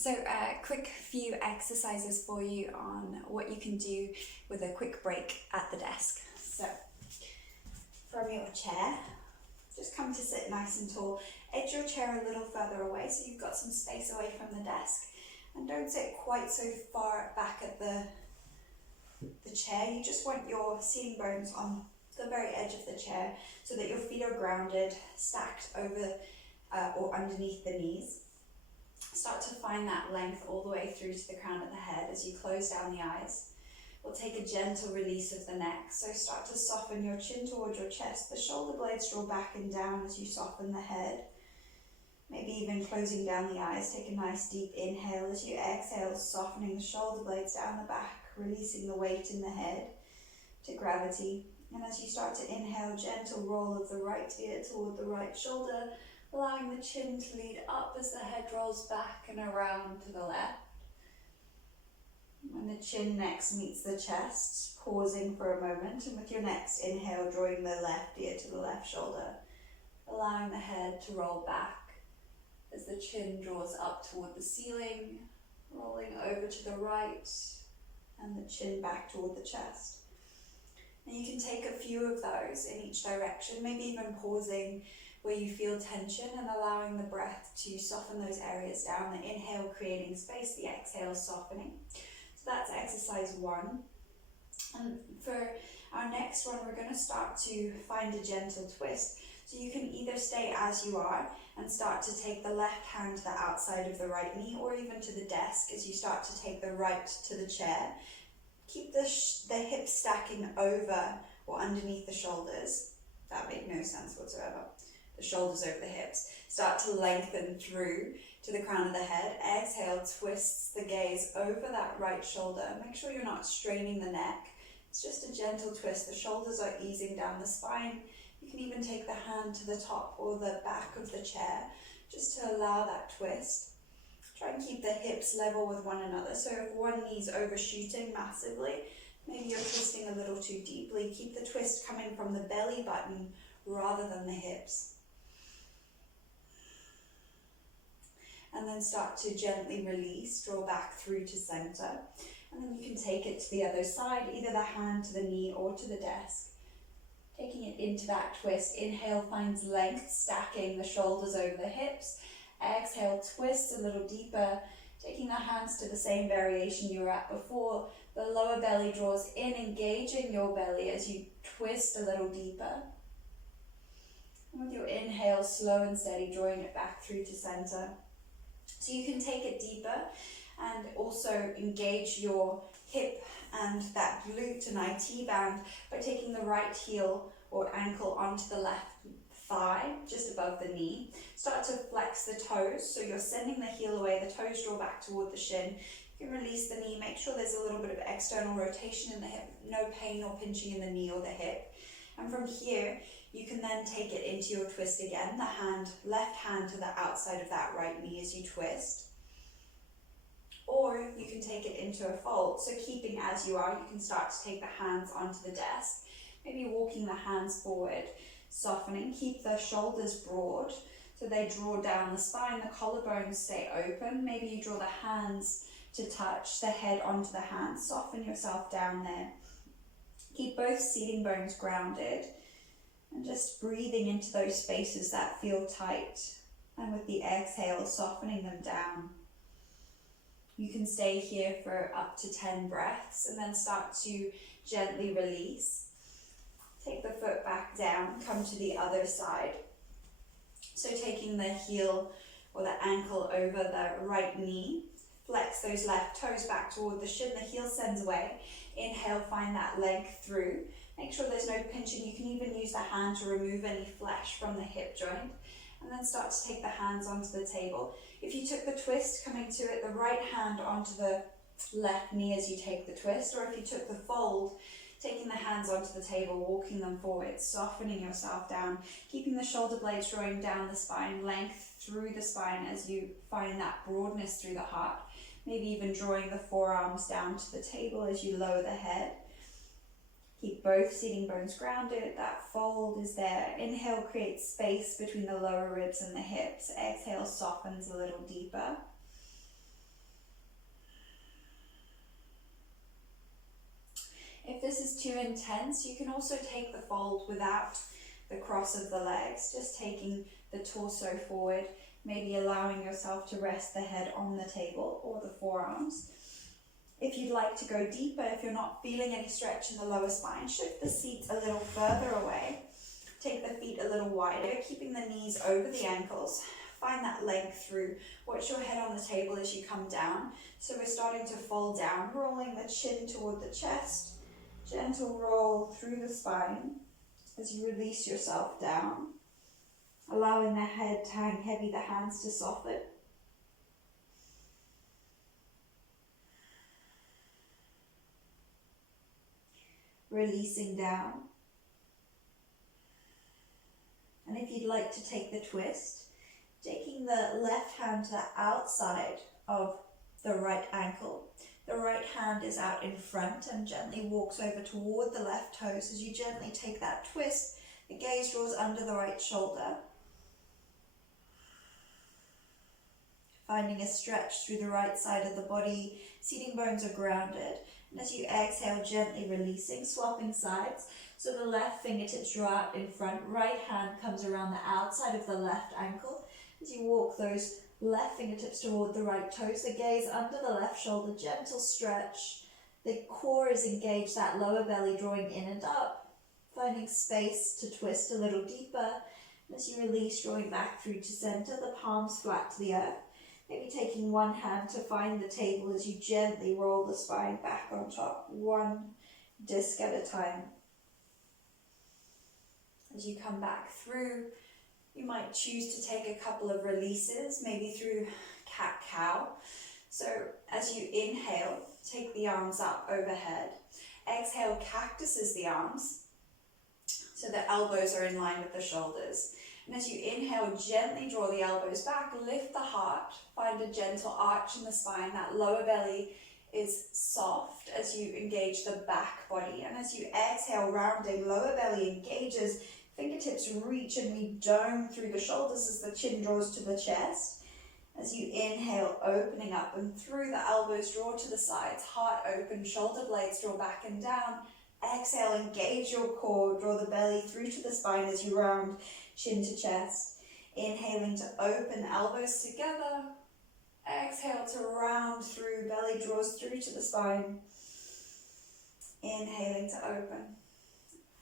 So a quick few exercises for you on what you can do with a quick break at the desk. So from your chair, just come to sit nice and tall. Edge your chair a little further away so you've got some space away from the desk. And don't sit quite so far back at the chair. You just want your seating bones on the very edge of the chair so that your feet are grounded, stacked over or underneath the knees. Start to find that length all the way through to the crown of the head as you close down the eyes. We'll take a gentle release of the neck. So start to soften your chin towards your chest. The shoulder blades draw back and down as you soften the head. Maybe even closing down the eyes. Take a nice deep inhale as you exhale, softening the shoulder blades down the back, releasing the weight in the head to gravity. And as you start to inhale, gentle roll of the right ear toward the right shoulder, allowing the chin to lead up as the head rolls back and around to the left. When the chin next meets the chest, pausing for a moment, and with your next inhale, drawing the left ear to the left shoulder, allowing the head to roll back as the chin draws up toward the ceiling, rolling over to the right, and the chin back toward the chest. And you can take a few of those in each direction, maybe even pausing where you feel tension and allowing the breath to soften those areas down. The inhale creating space, the exhale softening. So that's exercise 1. And for our next one, we're going to start to find a gentle twist. So you can either stay as you are and start to take the left hand to the outside of the right knee, or even to the desk as you start to take the right to the chair. Keep the hips stacking over or underneath the shoulders. That made no sense whatsoever. The shoulders over the hips. Start to lengthen through to the crown of the head. Exhale, twists the gaze over that right shoulder. Make sure you're not straining the neck. It's just a gentle twist. The shoulders are easing down the spine. You can even take the hand to the top or the back of the chair just to allow that twist. Try and keep the hips level with one another. So if one knee's overshooting massively, maybe you're twisting a little too deeply, keep the twist coming from the belly button rather than the hips. And then start to gently release, draw back through to center. And then you can take it to the other side, either the hand to the knee or to the desk. Taking it into that twist. Inhale finds length, stacking the shoulders over the hips. Exhale, twist a little deeper, taking the hands to the same variation you were at before. The lower belly draws in, engaging your belly as you twist a little deeper. And with your inhale, slow and steady, drawing it back through to center. So you can take it deeper and also engage your hip and that glute and IT band by taking the right heel or ankle onto the left thigh, just above the knee. Start to flex the toes, so you're sending the heel away, the toes draw back toward the shin. You can release the knee, make sure there's a little bit of external rotation in the hip, no pain or pinching in the knee or the hip. And from here, you can then take it into your twist again, the left hand to the outside of that right knee as you twist. Or you can take it into a fold. So keeping as you are, you can start to take the hands onto the desk, maybe walking the hands forward, softening. Keep the shoulders broad so they draw down the spine, the collarbones stay open. Maybe you draw the hands to touch the head onto the hands, soften yourself down there. Keep both seating bones grounded and just breathing into those spaces that feel tight, and with the exhale softening them down. You can stay here for up to 10 breaths and then start to gently release. Take the foot back down, come to the other side. So taking the heel or the ankle over the right knee, flex those left toes back toward the shin, the heel sends away. Inhale, find that length through. Make sure there's no pinching. You can even use the hand to remove any flesh from the hip joint. And then start to take the hands onto the table. If you took the twist, coming to it, the right hand onto the left knee as you take the twist, or if you took the fold, taking the hands onto the table, walking them forward, softening yourself down, keeping the shoulder blades drawing down the spine, length through the spine as you find that broadness through the heart. Maybe even drawing the forearms down to the table as you lower the head. Keep both seating bones grounded, that fold is there. Inhale creates space between the lower ribs and the hips. Exhale softens a little deeper. If this is too intense, you can also take the fold without the cross of the legs, just taking the torso forward, maybe allowing yourself to rest the head on the table or the forearms. If you'd like to go deeper, if you're not feeling any stretch in the lower spine, shift the seat a little further away. Take the feet a little wider, keeping the knees over the ankles. Find that length through. Watch your head on the table as you come down. So we're starting to fall down, rolling the chin toward the chest. Gentle roll through the spine as you release yourself down. Allowing the head to hang heavy, the hands to soften. Releasing down. And if you'd like to take the twist, taking the left hand to the outside of the right ankle. The right hand is out in front and gently walks over toward the left toes. As you gently take that twist, the gaze draws under the right shoulder. Finding a stretch through the right side of the body, seating bones are grounded. And as you exhale, gently releasing, swapping sides. So the left fingertips draw out in front, right hand comes around the outside of the left ankle. As you walk those left fingertips toward the right toes, the gaze under the left shoulder, gentle stretch. The core is engaged, that lower belly drawing in and up. Finding space to twist a little deeper. As you release, drawing back through to center, the palms flat to the earth. Maybe taking one hand to find the table as you gently roll the spine back on top, one disc at a time. As you come back through, you might choose to take a couple of releases, maybe through cat-cow. So as you inhale, take the arms up overhead. Exhale, cactuses the arms, so the elbows are in line with the shoulders. And as you inhale, gently draw the elbows back, lift the heart, find a gentle arch in the spine. That lower belly is soft as you engage the back body. And as you exhale, rounding, lower belly engages, fingertips reach and we dome through the shoulders as the chin draws to the chest. As you inhale, opening up and through, the elbows draw to the sides, heart open, shoulder blades draw back and down. Exhale, engage your core, draw the belly through to the spine as you round, chin to chest. Inhaling to open, elbows together. Exhale to round through, belly draws through to the spine. Inhaling to open.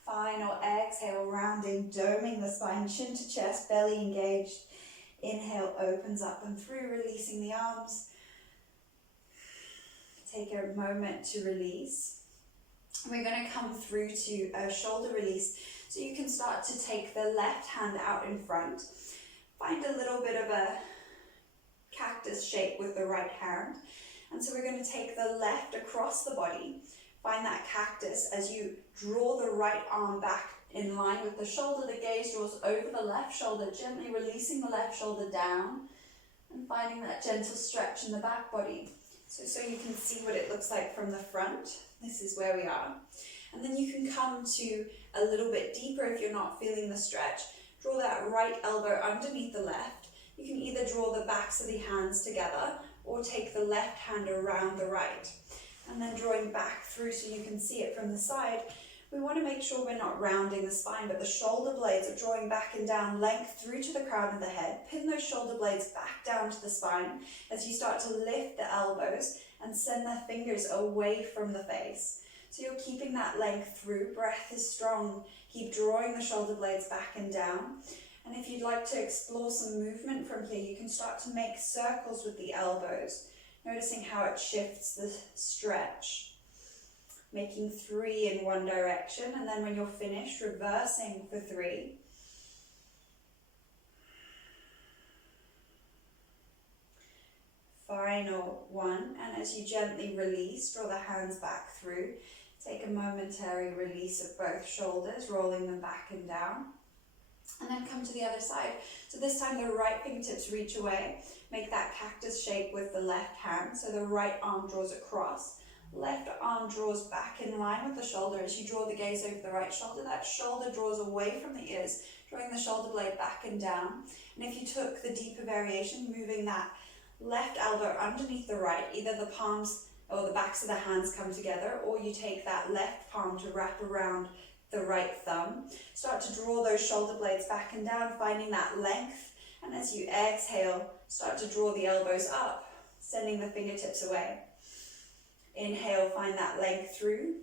Final exhale, rounding, doming the spine, chin to chest, belly engaged. Inhale, opens up and through, releasing the arms. Take a moment to release. We're going to come through to a shoulder release. So you can start to take the left hand out in front. Find a little bit of a cactus shape with the right hand. And so we're going to take the left across the body. Find that cactus as you draw the right arm back in line with the shoulder. The gaze draws over the left shoulder, gently releasing the left shoulder down and finding that gentle stretch in the back body. So you can see what it looks like from the front. This is where we are. And then you can come to a little bit deeper if you're not feeling the stretch. Draw that right elbow underneath the left. You can either draw the backs of the hands together or take the left hand around the right. And then drawing back through so you can see it from the side. We want to make sure we're not rounding the spine, but the shoulder blades are drawing back and down, length through to the crown of the head. Pin those shoulder blades back down to the spine as you start to lift the elbows and send the fingers away from the face. So you're keeping that length through, breath is strong. Keep drawing the shoulder blades back and down. And if you'd like to explore some movement from here, you can start to make circles with the elbows, noticing how it shifts the stretch. Making 3 in one direction, and then when you're finished, reversing for 3. Final 1, and as you gently release, draw the hands back through. Take a momentary release of both shoulders, rolling them back and down. And then come to the other side. So this time the right fingertips reach away. Make that cactus shape with the left hand, so the right arm draws across. Left arm draws back in line with the shoulder as you draw the gaze over the right shoulder. That shoulder draws away from the ears, drawing the shoulder blade back and down. And if you took the deeper variation, moving that left elbow underneath the right, either the palms or the backs of the hands come together, or you take that left palm to wrap around the right thumb. Start to draw those shoulder blades back and down, finding that length. And as you exhale, start to draw the elbows up, sending the fingertips away. Inhale, find that length through.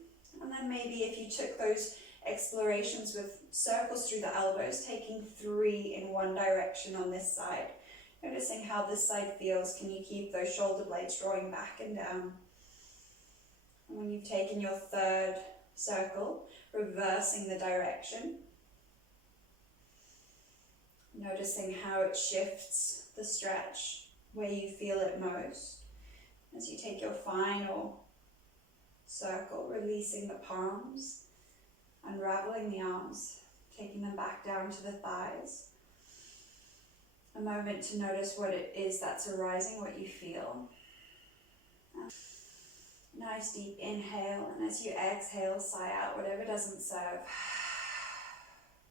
And then maybe if you took those explorations with circles through the elbows, taking 3 in one direction on this side. Noticing how this side feels. Can you keep those shoulder blades drawing back and down? And when you've taken your 3rd circle, reversing the direction. Noticing how it shifts the stretch, where you feel it most. As you take your final circle, releasing the palms, unraveling the arms, taking them back down to the thighs. A moment to notice what it is that's arising, what you feel. Nice deep inhale, and as you exhale, sigh out whatever doesn't serve.